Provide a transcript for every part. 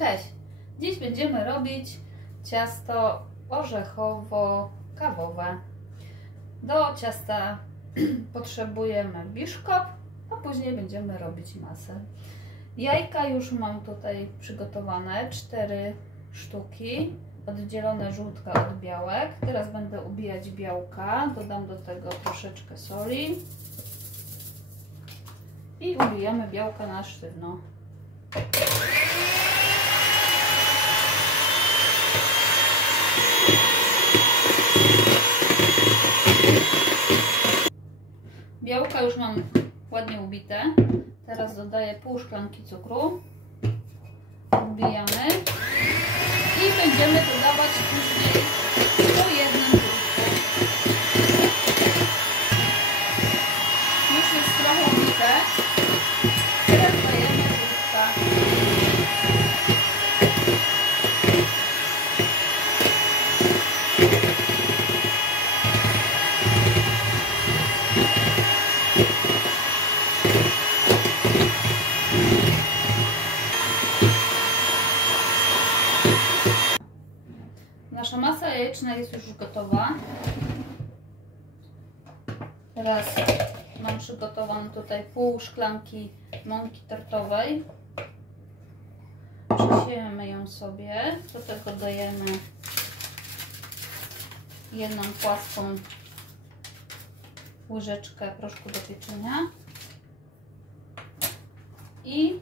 Cześć! Dziś będziemy robić ciasto orzechowo-kawowe. Do ciasta potrzebujemy biszkopt, a później będziemy robić masę. Jajka już mam tutaj przygotowane, 4 sztuki, oddzielone żółtka od białek. Teraz będę ubijać białka, dodam do tego troszeczkę soli i ubijamy białka na sztywno. Białka już mam ładnie ubite. Teraz dodaję pół szklanki cukru. Ubijamy i będziemy dodawać później po jednym żółtku. Już jest trochę ubite. Teraz dajemy żółtka. Nasza masa jajeczna jest już gotowa. Teraz mam przygotowaną tutaj pół szklanki mąki tortowej. Przesiejemy ją sobie. Do tego dajemy jedną płaską łyżeczkę proszku do pieczenia i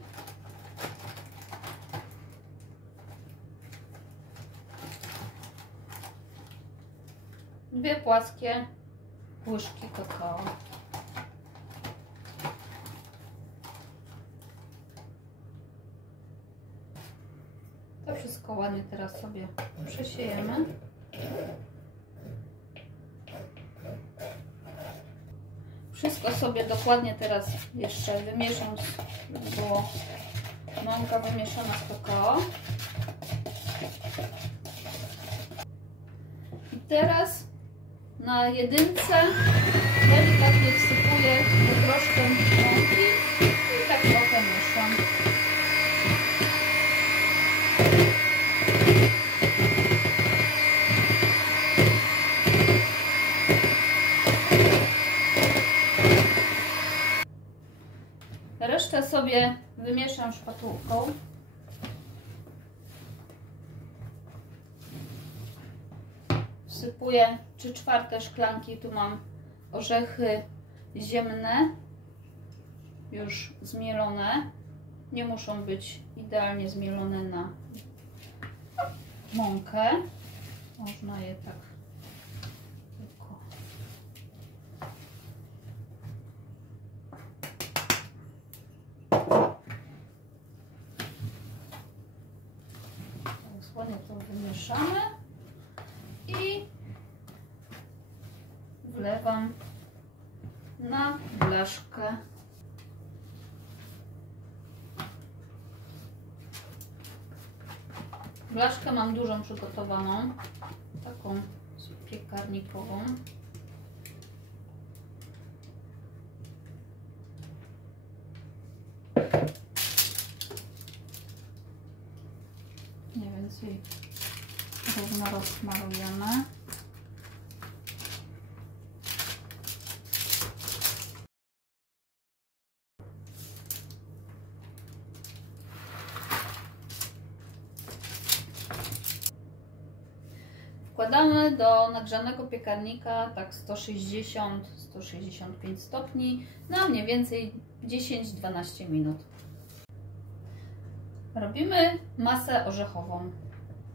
dwie płaskie łyżki kakao. To wszystko ładnie teraz sobie przesiejemy. Wszystko sobie dokładnie teraz jeszcze wymieszam, żeby było mąka wymieszana z kakao. I teraz na jedynce delikatnie wsypuję troszkę mąki i tak trochę mieszam. Resztę sobie wymieszam szpatułką. Wsypuję 3/4 szklanki, tu mam orzechy ziemne, już zmielone. Nie muszą być idealnie zmielone na mąkę. Można je tak tylko. Teraz ładnie to wymieszamy. I wlewam na blaszkę. Blaszkę mam dużą przygotowaną, taką piekarnikową. Mniej więcej równo rozsmarujemy. Wkładamy do nagrzanego piekarnika tak 160-165 stopni na mniej więcej 10-12 minut. Robimy masę orzechową.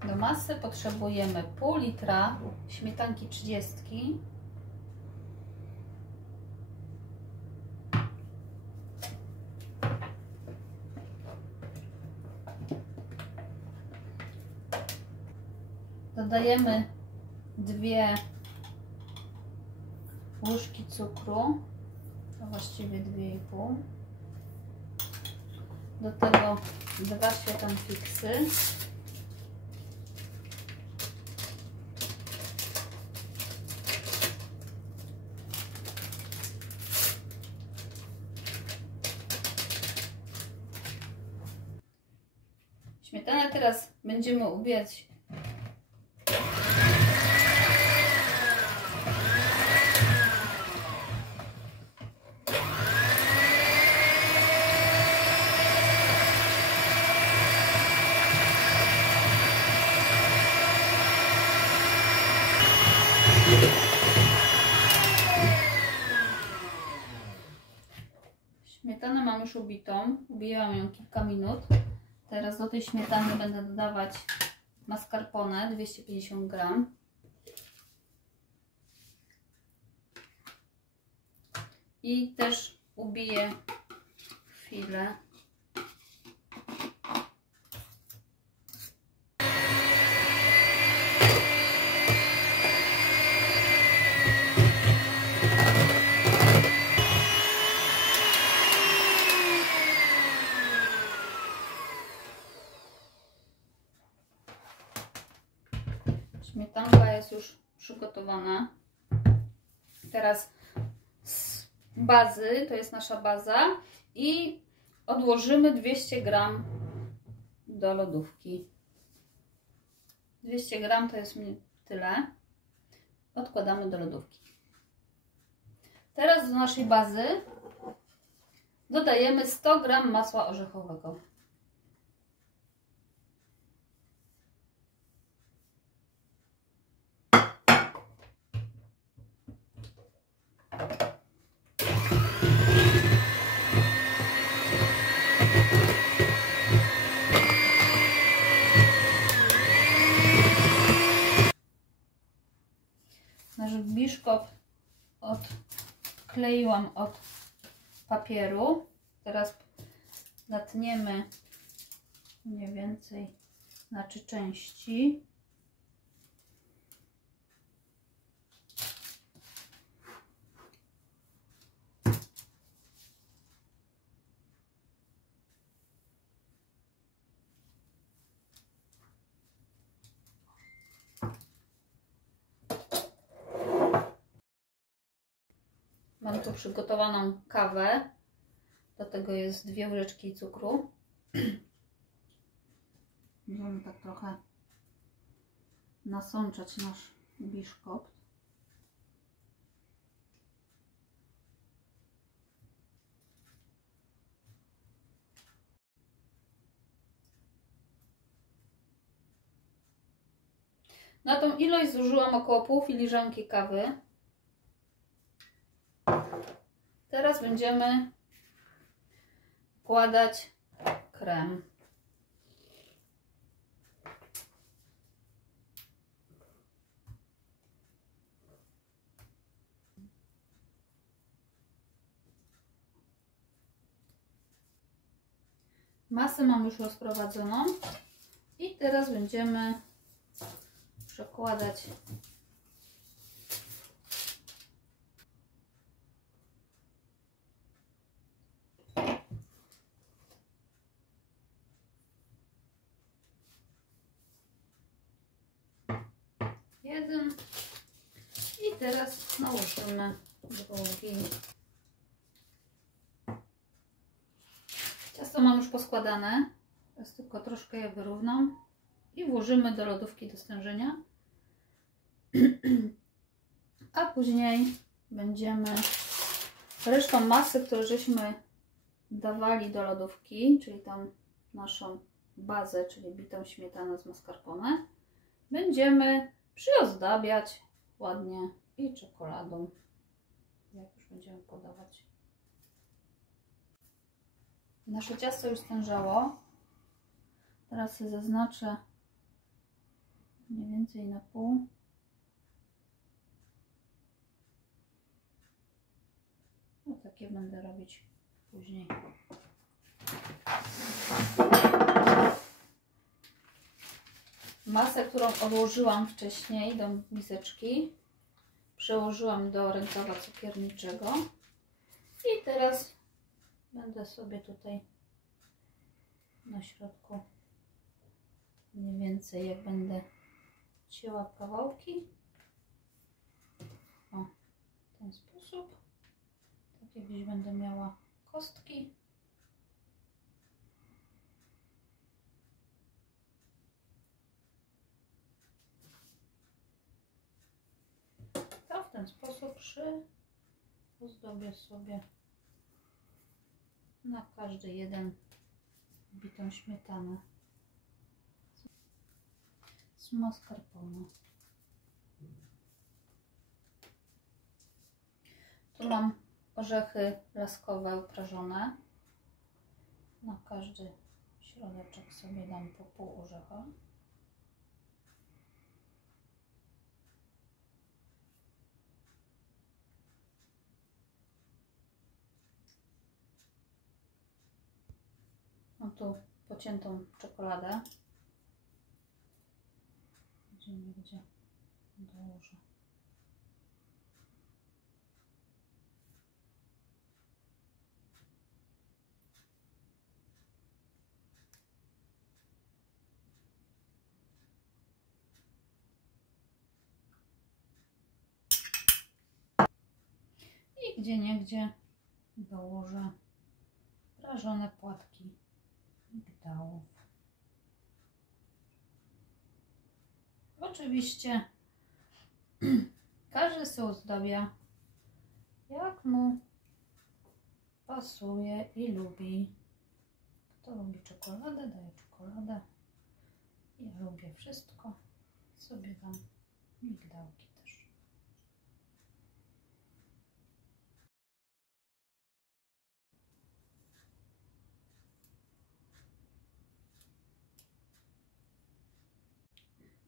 Do masy potrzebujemy pół litra śmietanki 30, dodajemy 2 łyżki cukru, a właściwie 2,5. Do tego 2 śmietankiksy. Śmietanę teraz będziemy ubijać . Śmietanę mam już ubitą, ubiłam ją kilka minut. Teraz do tej śmietany będę dodawać mascarpone 250 g. I też ubiję chwilę. Śmietanka jest już przygotowana. Teraz z bazy, to jest nasza baza, i odłożymy 200 g do lodówki. 200 g to jest tyle. Odkładamy do lodówki. Teraz do naszej bazy dodajemy 100 g masła orzechowego. Nasz biszkopt odkleiłam od papieru. Teraz natniemy mniej więcej na 3 części. Mam tu przygotowaną kawę. Do tego jest 2 łyżeczki cukru. Będziemy tak trochę nasączać nasz biszkopt. Na tą ilość zużyłam około pół filiżanki kawy. Teraz będziemy wkładać krem. Masę mam już rozprowadzoną i teraz będziemy przekładać jeden i teraz nałożymy drugi. Ciasto mam już poskładane, teraz tylko troszkę je wyrównam i włożymy do lodówki do stężenia, a później będziemy resztą masy, którą żeśmy dawali do lodówki, czyli tą naszą bazę, czyli bitą śmietanę z mascarpone, będziemy przyozdabiać ładnie i czekoladą, jak już będziemy podawać. Nasze ciasto już stężało. Teraz sobie zaznaczę mniej więcej na pół. No takie będę robić później. Masę, którą odłożyłam wcześniej do miseczki, przełożyłam do rękawa cukierniczego i teraz będę sobie tutaj na środku mniej więcej, jak będę cięła kawałki, o, w ten sposób, tak jak gdzieś będę miała kostki, ten sposób ozdobię sobie na każdy jeden bitą śmietanę z mascarpone. Tu mam orzechy laskowe uprażone. Na każdy środeczek sobie dam po pół orzecha. Mam tu pociętą czekoladę. Gdzie dołożę. I gdzieniegdzie dołożę prażone płatki migdałów. Oczywiście każdy sobie ozdabia jak mu pasuje i lubi. Kto lubi czekoladę, daje czekoladę. Ja lubię wszystko. Sobie dam migdałki też.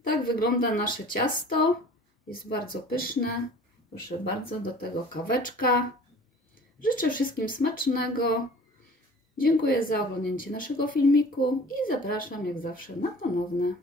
Tak wygląda nasze ciasto. Jest bardzo pyszne. Proszę bardzo, do tego kaweczka. Życzę wszystkim smacznego. Dziękuję za oglądnięcie naszego filmiku i zapraszam jak zawsze na ponowne.